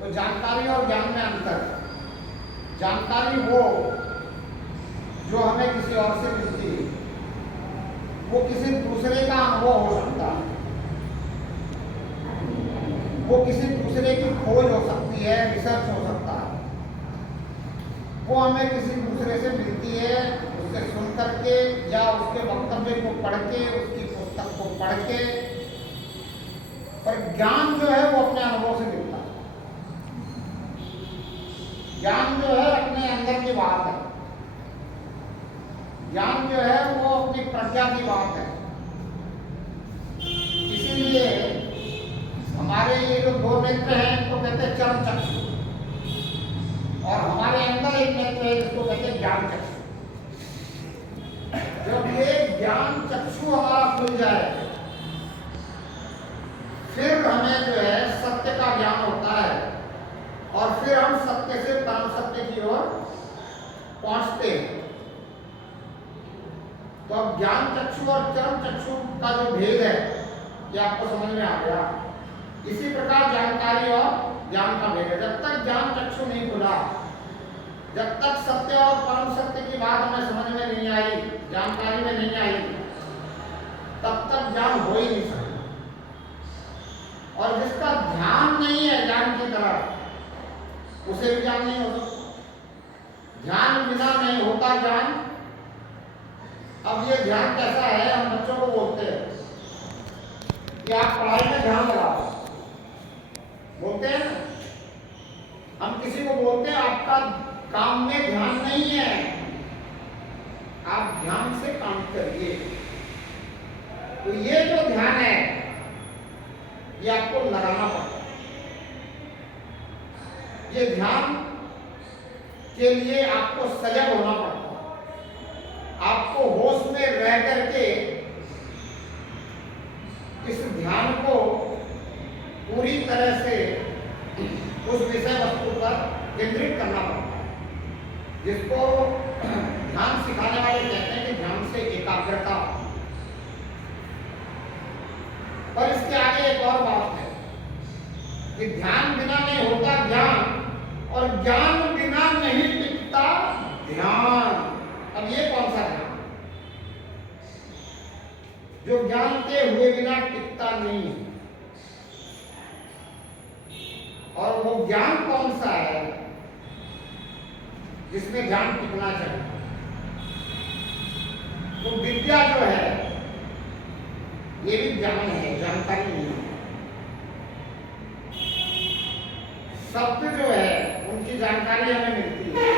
तो जानकारी और ज्ञान में अंतर। जानकारी वो जो हमें किसी और से मिलती है, वो किसी दूसरे का अनुभव हो सकता है, वो किसी दूसरे की खोज हो सकती है, रिसर्च हो सकता है। वो हमें किसी दूसरे से मिलती है, उससे सुन करके या उसके वक्तव्य को पढ़ के, उसकी पुस्तक को पढ़ के। पर ज्ञान जो है वो अपने अनुभव से मिलता है। ज्ञान जो है अपने अंदर की बात है। ज्ञान जो है वो अपनी प्रज्ञा की बात है। इसीलिए हमारे ये जो दो नेत्र हैं इनको कहते हैं चर्म चक्षु, और हमारे अंदर एक नेत्र है जिसको कहते हैं ज्ञान चक्षु। जब ये ज्ञान चक्षु हमारा खुल जाए, फिर हमें जो है सत्य का ज्ञान होता है, और फिर हम सत्य से परम सत्य की ओर पहुंचते हैं। तो अब ज्ञान चक्षु और चरम चक्षु का जो भेद है ये आपको समझ में आ गया। इसी प्रकार जानकारी और ज्ञान का भेद है। जब तक ज्ञान चक्षु नहीं खुला, जब तक सत्य और परम सत्य की बात हमें समझ में नहीं आई, जानकारी में नहीं आई, तब तक ज्ञान हो ही नहीं सकता। और जिसका ध्यान नहीं है ज्ञान की तरफ, उसे भी ज्ञान नहीं हो सकता। ध्यान बिना नहीं होता ज्ञान। अब ये ध्यान कैसा है, हम बच्चों को बोलते हैं कि आप पढ़ाई में ध्यान लगाओ, बोलते हैं ना। हम किसी को बोलते हैं आपका काम में ध्यान नहीं है, आप ध्यान से काम करिए। तो ये जो ध्यान है ये आपको लगाना पड़ता है। ये ध्यान के लिए आपको सजग होना पड़ता है। आपको होश में रह करके इस ध्यान को पूरी तरह से उस विषय वस्तु पर केंद्रित करना पड़ता है, जिसको ध्यान सिखाने वाले कहते हैं कि ध्यान से एकाग्रता। पर इसके आगे एक और बात है कि ध्यान बिना नहीं होता ज्ञान, और ज्ञान बिना नहीं टिकता ध्यान। अब ये कौन सा ध्यान जो ज्ञान के हुए बिना टिकता नहीं है? और वो ज्ञान कौन सा है जिसमें ध्यान टिकना चाहिए? तो विद्या जो है ये भी ज्ञान है, जानकारी नहीं है। शब्द जो है उनकी जानकारी हमें मिलती है,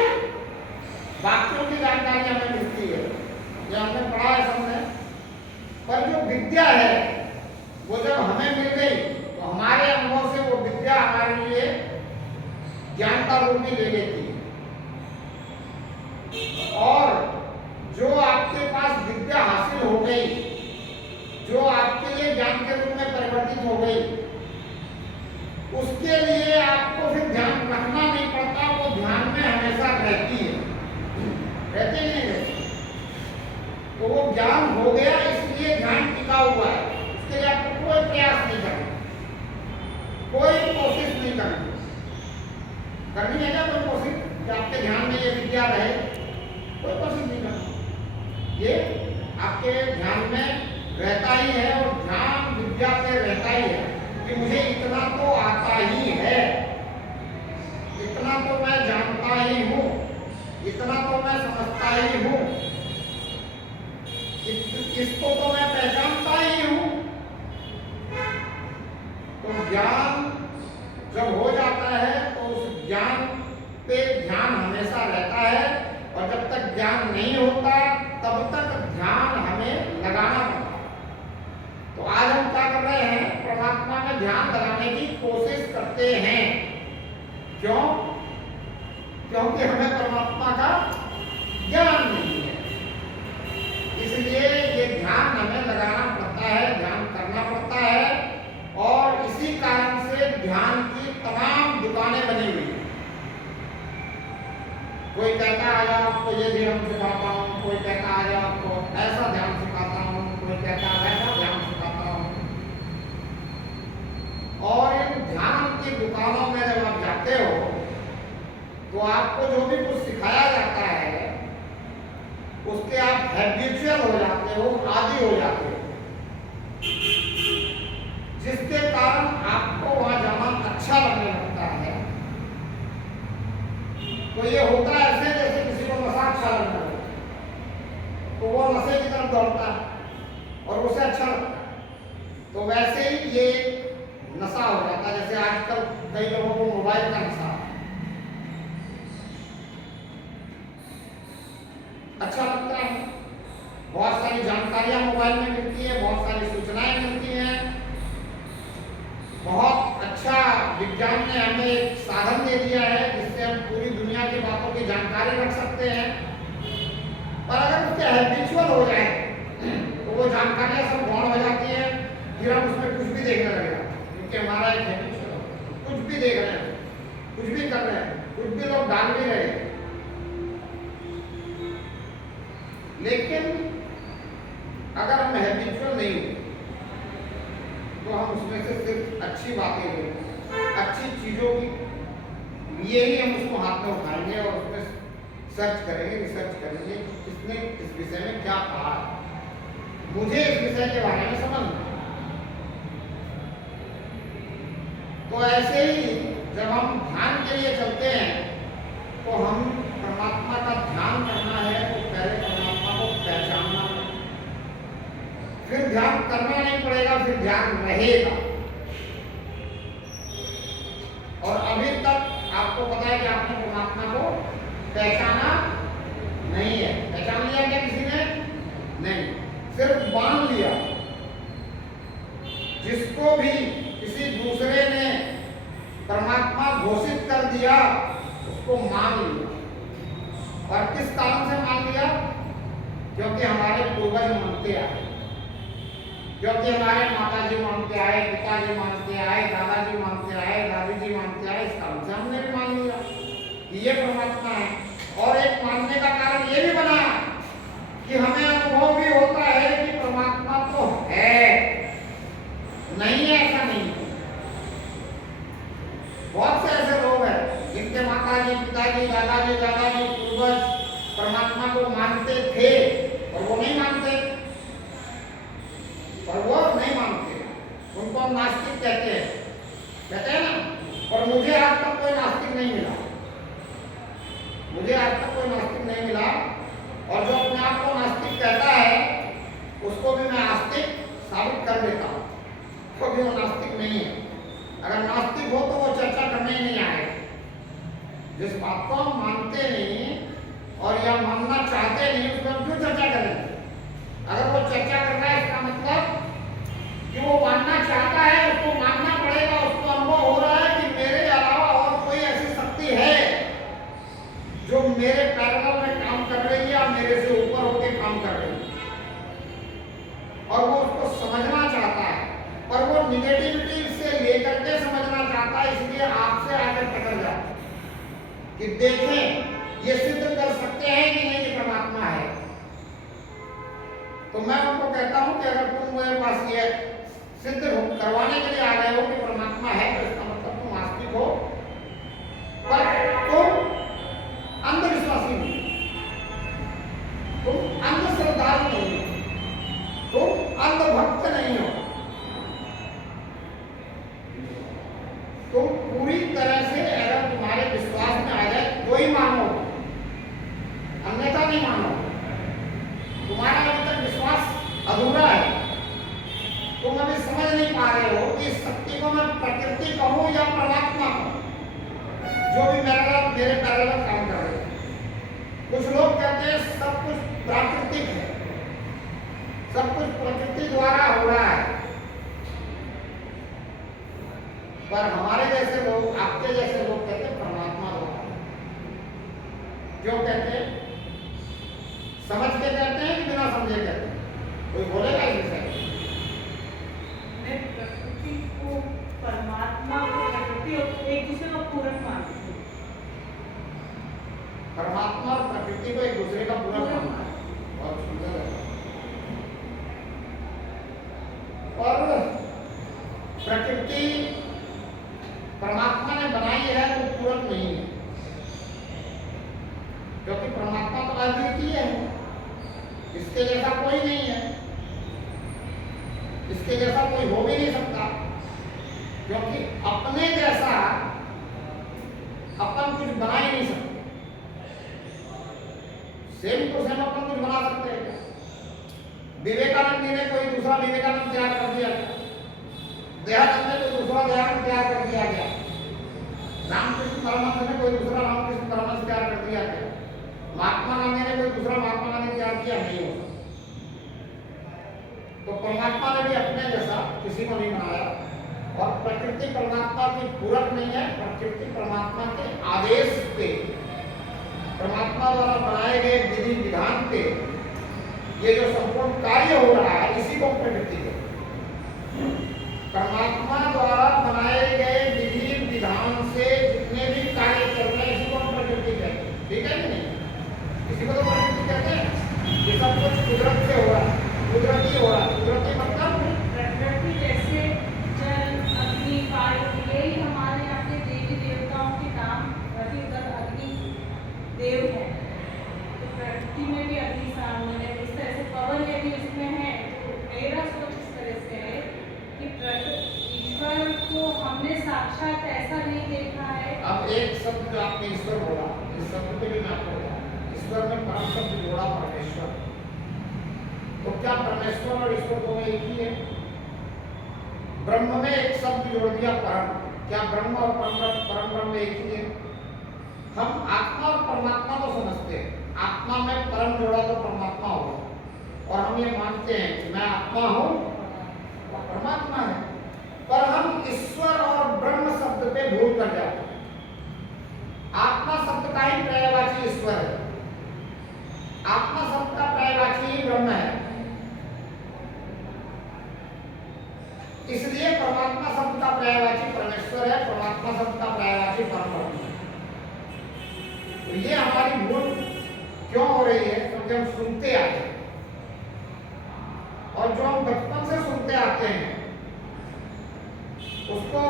वाक्यों की जानकारी हमें मिलती है, ये हमने पढ़ा है सबने। पर जो विद्या है वो जब हमें मिल गई तो हमारे अनुभव से वो विद्या हमारे लिए ज्ञान का रूप भी ले लेती है। और जो आपके पास विद्या हासिल हो गई, जो आपके लिए ज्ञान के रूप में परिवर्तित हो गई, उसके लिए आपको फिर ध्यान रखना नहीं पड़ता, वो ध्यान में हमेशा रहती है। रहते नहीं रहते। तो वो ज्ञान हो गया, इसलिए ध्यान टिका हुआ है। उसके लिए आपको कोई प्रयास नहीं करना, कोई कोशिश नहीं करनी। करनी है क्या कोई कोशिश कि आपके ध्यान में ये विद्या रहे? कोई कोशिश नहीं करनी। ये आपके ध्यान में रहता ही है, और ध्यान विद्या से रहता ही है कि मुझे इतना तो आता ही है, इतना तो मैं जानता ही हूँ, इतना तो मैं समझता ही हूँ, इसको तो मैं पहचानता ही हूँ। तो ज्ञान जब हो जाता है तो उस ज्ञान पे ध्यान हमेशा रहता है, और जब तक ज्ञान नहीं होता तब तक ध्यान हमें लगाना पड़ता है। तो आज हम क्या कर रहे हैं, परमात्मा में ध्यान लगाने की कोशिश करते हैं। क्यों? क्योंकि हमें परमात्मा का ज्ञान नहीं है, इसलिए ये ध्यान हमें लगाना पड़ता है, ध्यान करना पड़ता है। और इसी कारण से ध्यान की तमाम दुकानें बनी हुई हैं। कोई कहता है आज आपको ये ध्यान सिखाता हूँ, कोई कहता है आज आपको ऐसा ध्यान सिखाता हूँ, कोई कहता है वैसा ध्यान सिखाता हूँ। और इन ध्यान की दुकानों में जब आप जाते पढ़ते हो तो आपको जो भी कुछ सिखाया जाता है उसके आप हैबिचुअल हो जाते हो, आदी हो जाते हो, जिसके कारण आपको वहां जाना अच्छा लगने लगता है। तो ये होता है ऐसे जैसे किसी को नशा अच्छा लगने लगता है, तो वो नशे की तरफ दौड़ता है और उसे अच्छा लगता है। तो वैसे ही ये नशा हो जाता है, जैसे आजकल कई लोगों को मोबाइल का नशा अच्छा लगता है। बहुत सारी जानकारियां मोबाइल में मिलती है, बहुत सारी सूचनाएं मिलती हैं, बहुत अच्छा विज्ञान ने हमें एक साधन दे दिया है जिससे हम पूरी दुनिया की बातों की जानकारी रख सकते हैं। पर अगर उसके हैबिचुअल हो जाए तो वो जानकारियां सब गौण हो जाती है, फिर हम उसमें कुछ भी देखने लगेगा, क्योंकि हमारा एक हैबिचुअल, कुछ भी देख रहे हैं, कुछ भी कर रहे हैं, कुछ भी लोग डाल भी रहे हैं। लेकिन अगर हम हैबिचुअल नहीं हो तो हम उसमें से सिर्फ अच्छी बातें लेंगे, अच्छी चीज़ों की लिए ही हम उसको हाथ में उठाएंगे और उसमें सर्च करेंगे, रिसर्च करेंगे कि किसने इस विषय में क्या कहा है, मुझे इस विषय के बारे में समझना। तो ऐसे ही जब हम ध्यान के लिए चलते हैं तो हम परमात्मा का ध्यान करना है तो पहले परमात्मा को पहचानना है, फिर ध्यान करना नहीं पड़ेगा, फिर ध्यान रहेगा। और अभी तक आपको पता है कि आपने परमात्मा को पहचाना नहीं है। पहचान लिया क्या किसी ने? नहीं, सिर्फ मान लिया। जिसको भी किसी दूसरे ने परमात्मा घोषित कर दिया उसको मान लिया। और किस कारण से मान लिया? क्योंकि हमारे पूर्वज मानते आए, क्योंकि हमारे माताजी मानते आए, पिताजी मानते आए, दादाजी मानते आए, दादी जी मानते आए, इस कारण से हमने भी मान लिया कि ये परमात्मा है। और एक मानने का कारण ये भी बना कि हमें अनुभव भी होता है कि परमात्मा तो है, नहीं है ऐसा नहीं है। बहुत से ऐसे लोग हैं जिनके माताजी, पिताजी, दादाजी, पूर्वज परमात्मा को मानते थे और वो नहीं मानते, उनको हम नास्तिक कहते हैं ना। और मुझे आज तक कोई नास्तिक नहीं मिला, और जो अपने आप को नास्तिक कहता है उसको भी मैं आस्तिक साबित कर देता हूँ, क्योंकि वो नास्तिक नहीं है। अगर नास्तिक हो तो वो चर्चा करने ही नहीं आए। जिस बात को हम मानते नहीं और या मानना चाहते नहीं उसमें हम क्यों चर्चा करेंगे? अगर वो चर्चा कर रहा है इसका मतलब कि वो मानना चाहता है, उसको मानना पड़ेगा, उसको अनुभव हो रहा है कि मेरे अलावा और कोई ऐसी शक्ति है जो मेरे पैरेलल में काम कर रही है या मेरे से ऊपर होकर काम कर रही है, और वो उसको समझना चाहता है। और वो निगेटिविटी से लेकर के समझना चाहता है, इसलिए आपसे आगे टकर जाता है कि देखें ये सिद्ध कर सकते हैं कि नहीं कि परमात्मा है। तो मैं उनको कहता हूं कि अगर तुम मेरे पास ये सिद्ध करवाने के लिए आ रहे हो कि परमात्मा है तो इसका मतलब तुम आस्तिक हो, पर तुम अंधविश्वासी नहीं, तुम अंधश्रद्धालु नहीं हो, तुम अंधभक्त नहीं हो, तुम पूरी तरह से अगर तुम्हारे विश्वास में आ जाए तो ही मानो, अन्यथा नहीं मानो। तुम्हारा अभी तक विश्वास अधूरा है, तुम अभी समझ नहीं पा रहे हो कि इस शक्ति को मैं प्रकृति कहूं या परमात्मा कहूं, जो भी मेरे पैरेलल काम कर रहे हैं। कुछ लोग कहते हैं सब कुछ प्राकृतिक है, सब कुछ प्रकृति द्वारा हो रहा है, पर हमारे जैसे लोग, आपके जैसे लोग कहते हैं परमात्मा द्वारा। क्यों कहते हैं? समझ के कहते हैं कि बिना समझे कहते हैं? कोई बोलेगा इस विषय में? मैं प्रकृति को, परमात्मा को, प्रकृति एक दूसरे का पूरक मानती हूँ। परमात्मा और प्रकृति को एक दूसरे का पूरक मानना है, बहुत सुंदर है। और प्रकृति परमात्मा ने बनाई है वो इसके जैसा कोई नहीं है, इसके जैसा कोई हो भी नहीं सकता, क्योंकि अपने जैसा अपन कुछ बना ही नहीं सकते। सेम टू सेम अपन कुछ बना सकते हैं क्या? विवेकानंद जी ने कोई दूसरा विवेकानंद तैयार कर दिया क्या? दयानंद ने कोई दूसरा दयानंद तैयार कर दिया क्या? रामकृष्ण परमहंस ने कोई दूसरा रामकृष्ण परमहंस तैयार कर दिया क्या? महात्मा गांधी ने कोई दूसरा महात्मा गांधी तैयार किया? नहीं हो सकता। तो परमात्मा ने भी अपने जैसा किसी को नहीं बनाया, और प्रकृति परमात्मा की पूरक नहीं है। प्रकृति परमात्मा के आदेश पे, परमात्मा द्वारा बनाए गए विधि विधान पे ये जो संपूर्ण कार्य हो रहा है, इसी को प्रकृति है। परमात्मा द्वारा बनाए गए विधि विधान से जितने भी कार्य चल रहे हैं, इसी को हम प्रकृति कहते हैं। ठीक है कि नहीं? इसी को तो प्रकृति कहते हैं। ये सब कुछ कुदरत से हो रहा है, कुदरती हो रहा है। कुदरती मतलब प्रकृति जैसे जल, अग्नि, वायु, यही हमारे यहाँ के देवी देवताओं के नाम, उधर अग्नि देव है, तो प्रकृति में भी अग्नि शामिल है। इस तरह से पवन यदि उसमें है, तो मेरा सोच इस तरह से है कि ईश्वर को हमने साक्षात ऐसा नहीं देखा है। अब एक शब्द जो आपने ईश्वर बोला, इस शब्द पे भी मैं आपको बोला, ईश्वर में परम शब्द जोड़ा परमेश्वर। तो क्या परमेश्वर और ईश्वर दोनों एक ही है? ब्रह्म में एक शब्द जोड़ दिया परम, क्या ब्रह्म और परम ब्रह्म एक ही है? हम आत्मा और परमात्मा को समझते हैं, आत्मा में परम जोड़ा तो परमात्मा होगा, और हम ये मानते हैं कि मैं आत्मा हूँ और परमात्मा है। पर हम ईश्वर और ब्रह्म शब्द पे भूल कर जाते हैं। आत्मा शब्द का ही पर्यायवाची ईश्वर है, आत्मा शब्द का पर्यायवाची ही ब्रह्म है। इसलिए परमात्मा शब्द का पर्यायवाची परमेश्वर है, परमात्मा शब्द का पर्यायवाची परब्रह्म है। तो ये हमारी भूल क्यों हो रही है? क्योंकि हम सुनते आते हैं, और जो हम बचपन से सुनते आते हैं उसको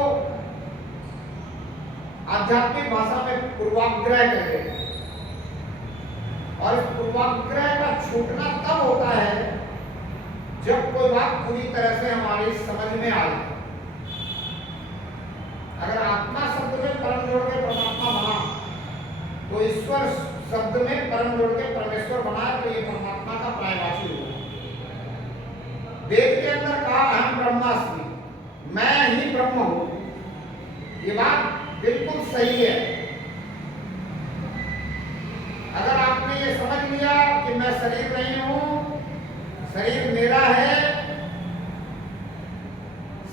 आध्यात्मिक भाषा में पूर्वाग्रह कहते हैं। और इस पूर्वाग्रह का छूटना तब होता है जब कोई बात पूरी तरह से हमारी समझ में आ जाए। अगर आत्मा शब्द में परम जोड़ के परमात्मा बना, तो ईश्वर शब्द में परम जोड़ के परमेश्वर बना, तो ये परमात्मा का पर्यायवाची हुआ। वेद के अंदर कहा अहम ब्रह्मास्मि, मैं ही ब्रह्म हूं, ये बात बिल्कुल सही है। अगर आपने ये समझ लिया कि मैं शरीर नहीं हूं, शरीर मेरा है,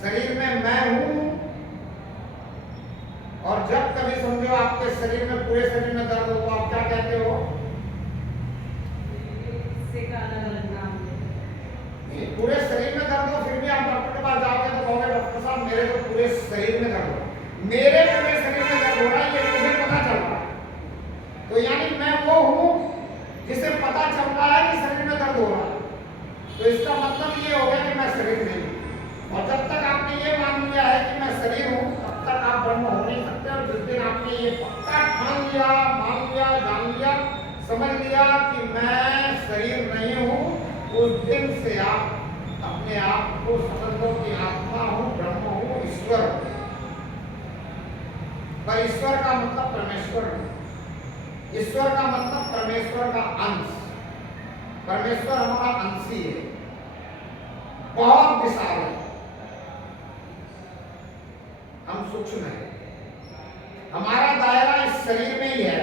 शरीर में मैं हूं, और जब कभी समझो आपके शरीर में, पूरे शरीर में दर्द हो, आप क्या कहते हो? पूरे शरीर में दर्द हो, फिर भी आप डॉक्टर के पास जाओगे तो कहोगे डॉक्टर साहब मेरे तो पूरे शरीर में दर्द हो, मेरे पूरे शरीर में दर्द हो रहा है, ये मुझे पता चल रहा है। तो यानी मैं वो हूं जिसे पता चल रहा है कि शरीर में दर्द हो रहा है। तो इसका मतलब ये हो गया कि मैं शरीर नहीं हूं। और जब तक आपने ये मान लिया है कि मैं शरीर हूं, तब तक आप ब्रह्म हो नहीं सकते। और जिस दिन आपने ये पक्का ठान लिया, मान लिया, जान लिया, समझ लिया कि मैं शरीर नहीं हूं, उस दिन से आप अपने आप को समझ लो कि आत्मा हूं, ब्रह्म हूं, ईश्वर हूं। पर ईश्वर का मतलब परमेश्वर नहीं, ईश्वर का मतलब परमेश्वर का अंश। परमेश्वर हमारा अंशी है, बहुत विशाल है, हम सूक्ष्म हैं। हमारा दायरा इस शरीर में ही है,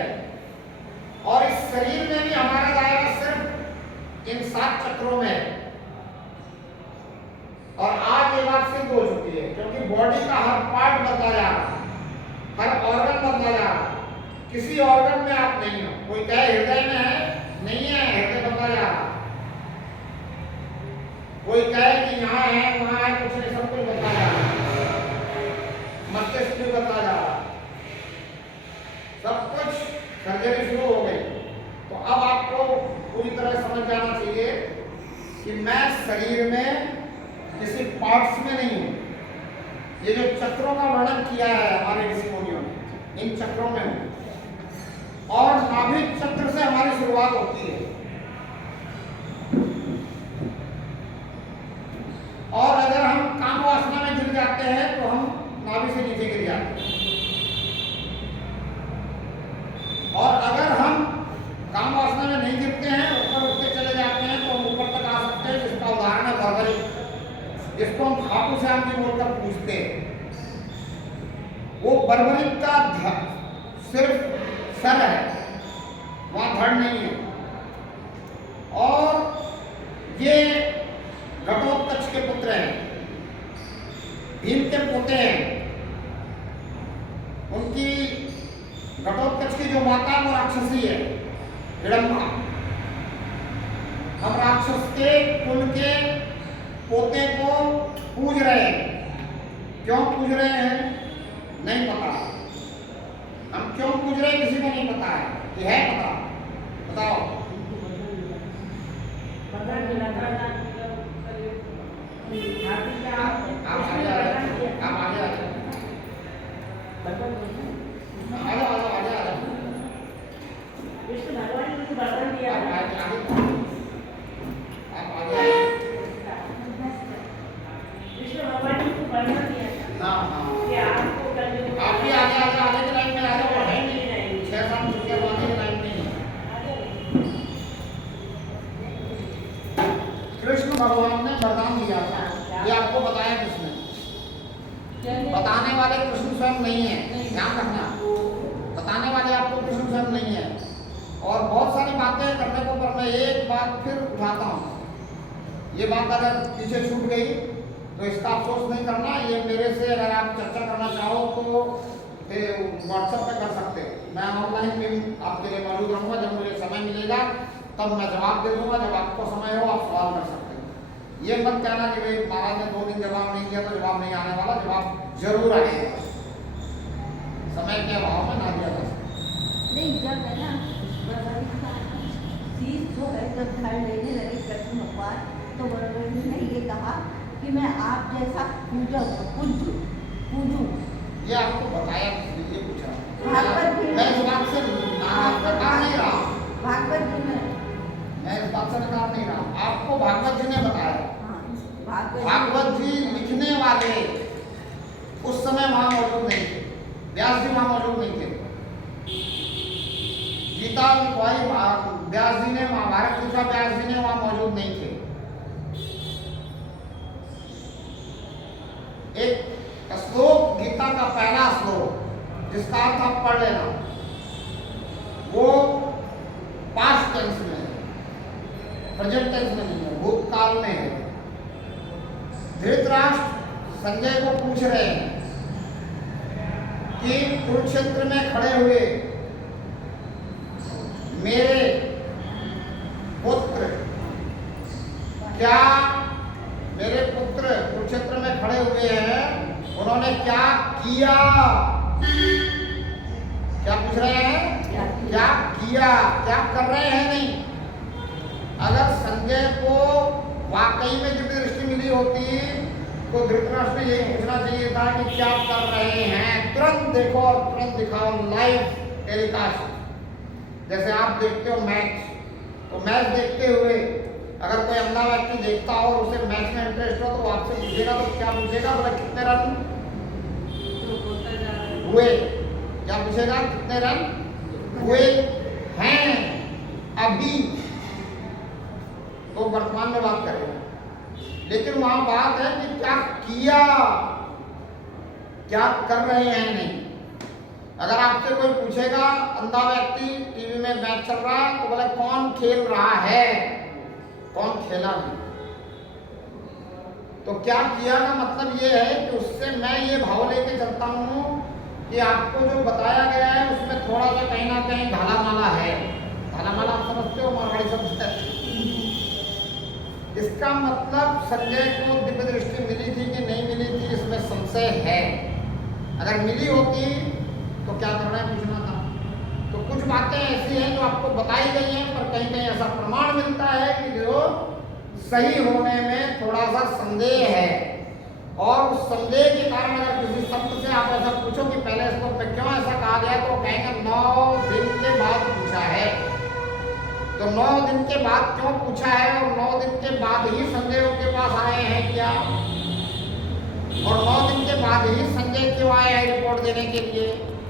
और इस शरीर में भी हमारा दायरा सिर्फ इन 7 चक्रों में है। और आज ये बात सिद्ध हो चुकी है, क्योंकि बॉडी का हर पार्ट बदला जा रहा है, हर ऑर्गन बदला जा रहा है। किसी ऑर्गन में आप नहीं हो, कोई कहे हृदय में है, नहीं है, हृदय बदला जा रहा है। कोई कहे कि यहाँ है, वहाँ है, कुछ नहीं, सब कुछ बदला जा रहा है। मस्तिष्क भी बदला जा रहा है, सब कुछ सर्जरी शुरू हो गई। तो अब आपको पूरी तरह समझ जाना चाहिए कि मैं शरीर में किसी पार्ट्स में नहीं हूं। ये जो चक्रों का वर्णन किया है हमारे ऋषि मुनियों ने, इन चक्रों में हूं। और नाभिक चक्र से हमारी शुरुआत होती है। श्याम जी बोलकर पूछते हैं। वो बर्बरिक का सिर्फ सर है, वहां धड़ नहीं है। और ये घटोत्कच के पुत्र हैं, भीम के पोते हैं। उनकी घटोत्कच की जो माता है वो राक्षसी है, हिडम्बा। हम राक्षस के कुल के पोते को पूज रहे हैं। क्यों पूज रहे हैं नहीं पता। हम क्यों पूज रहे हैं किसी को नहीं पता है। ये है पता? बताओ। आप आगे आ जाओ। विष्णु भगवान ने वरदान दिया। विष्णु भगवान ने वरदान दिया कि आपको आप भी आगे की लाइन में आ जाओ। है नहीं 6-7 चुके आगे की लाइन में नहीं। कृष्ण भगवान ने वरदान दिया था। ये आपको बताया किसने? बताने वाले कृष्ण स्वयं नहीं है, ध्यान रखना। बताने वाले आपको कृष्ण स्वयं नहीं है। और बहुत सारी बातें करने को, पर मैं एक बात फिर उठाता हूँ। ये बात अगर पीछे छूट गई तो इसका अफसोस नहीं करना। ये मेरे से अगर आप चर्चा करना चाहो तो व्हाट्सएप पे कर सकते हो। मैं ऑनलाइन भी आपके लिए मौजूद रहूँगा। जब मुझे समय मिलेगा तब मैं जवाब दे दूँगा। जब आपको समय हो आप सवाल कर सकते हो। ये मत कहना कि भाई महाराज ने 2 दिन जवाब नहीं दिया तो जवाब नहीं आने वाला। जवाब जरूर आएगा, समय के अभाव में ना दिया जा सकता। नहीं, जब है ना बर्बरी का चीज जो है, जब धड़ लेने लगे कृष्ण भगवान, तो बर्बरी ने ये कहा कि मैं आप जैसा पूजूं। ये आपको बताया, ये पूछा। भागवत जी मैं इस बात से नकार नहीं रहा। भागवत जी में मैं इस बात से नकार नहीं रहा। आपको भागवत जी ने बताया। भागवत जी लिखने वाले उस समय वहां मौजूद नहीं थे। व्यास जी वहां मौजूद नहीं थे। गीता लिखवाई व्यास जी ने, महाभारत लिखा व्यास जी ने, वहां मौजूद नहीं थे। एक श्लोक, गीता का पहला श्लोक जिसका अर्थ आप पढ़ लेना, वो पास्ट टेंस में है, प्रेजेंट टेंस में नहीं है, भूतकाल में है। धृतराष्ट्र संजय को पूछ रहे हैं कि कुरुक्षेत्र में खड़े हुए मेरे पुत्र कुरुक्षेत्र में खड़े हुए हैं, उन्होंने क्या किया? क्या पूछ रहे हैं? क्या किया? क्या कर रहे हैं? नहीं। अगर संजय को वाकई में दिव्य दृष्टि मिली होती तो धृतराष्ट्र ने यही पूछना चाहिए था कि क्या कर रहे हैं। तुरंत देखो और तुरंत दिखाओ, लाइव टेलीकास्ट। जैसे आप देखते हो मैच, तो मैच देखते हुए अगर कोई अंधा व्यक्ति देखता हो और उसे मैच में इंटरेस्ट हो तो आपसे पूछेगा, तो क्या पूछेगा? बोला कितने रन हुए? क्या पूछेगा? कितने रन हुए हैं अभी? तो वर्तमान में बात करेगा। लेकिन वहां बात है कि क्या किया, क्या कर रहे हैं, नहीं। अगर आपसे कोई पूछेगा, अंधा व्यक्ति, टीवी में मैच चल रहा है, तो बोले कौन खेल रहा है, कौन खेला नहीं। तो क्या किया का मतलब ये है कि उससे मैं ये भाव लेके चलता हूँ कि आपको जो बताया गया है उसमें थोड़ा सा कहीं ना कहीं धाला माला है। धाला माला आप समझते हो, मारवाड़ी शब्द है। इसका मतलब संजय को दिव्य दृष्टि मिली थी कि नहीं मिली थी, इसमें संशय है। अगर मिली होती तो क्या करना है, पूछना था। तो कुछ बातें ऐसी हैं जो आपको बताई गई हैं, पर कहीं कहीं ऐसा प्रमाण मिलता है कि जो सही होने में थोड़ा सा संदेह है। और उस संदेह के कारण अगर किसी संत से आप ऐसा पूछो कि पहले इसको पे क्यों ऐसा कहा गया, तो कहेंगे 9 दिन के बाद पूछा है। तो 9 दिन के बाद क्यों पूछा है, और 9 दिन के बाद ही संजय उनके पास आए हैं क्या, और 9 दिन के बाद ही संजय क्यों आए हैं रिपोर्ट देने के लिए?